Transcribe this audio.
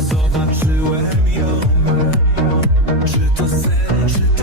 zobaczyłem ją. Czy to sen,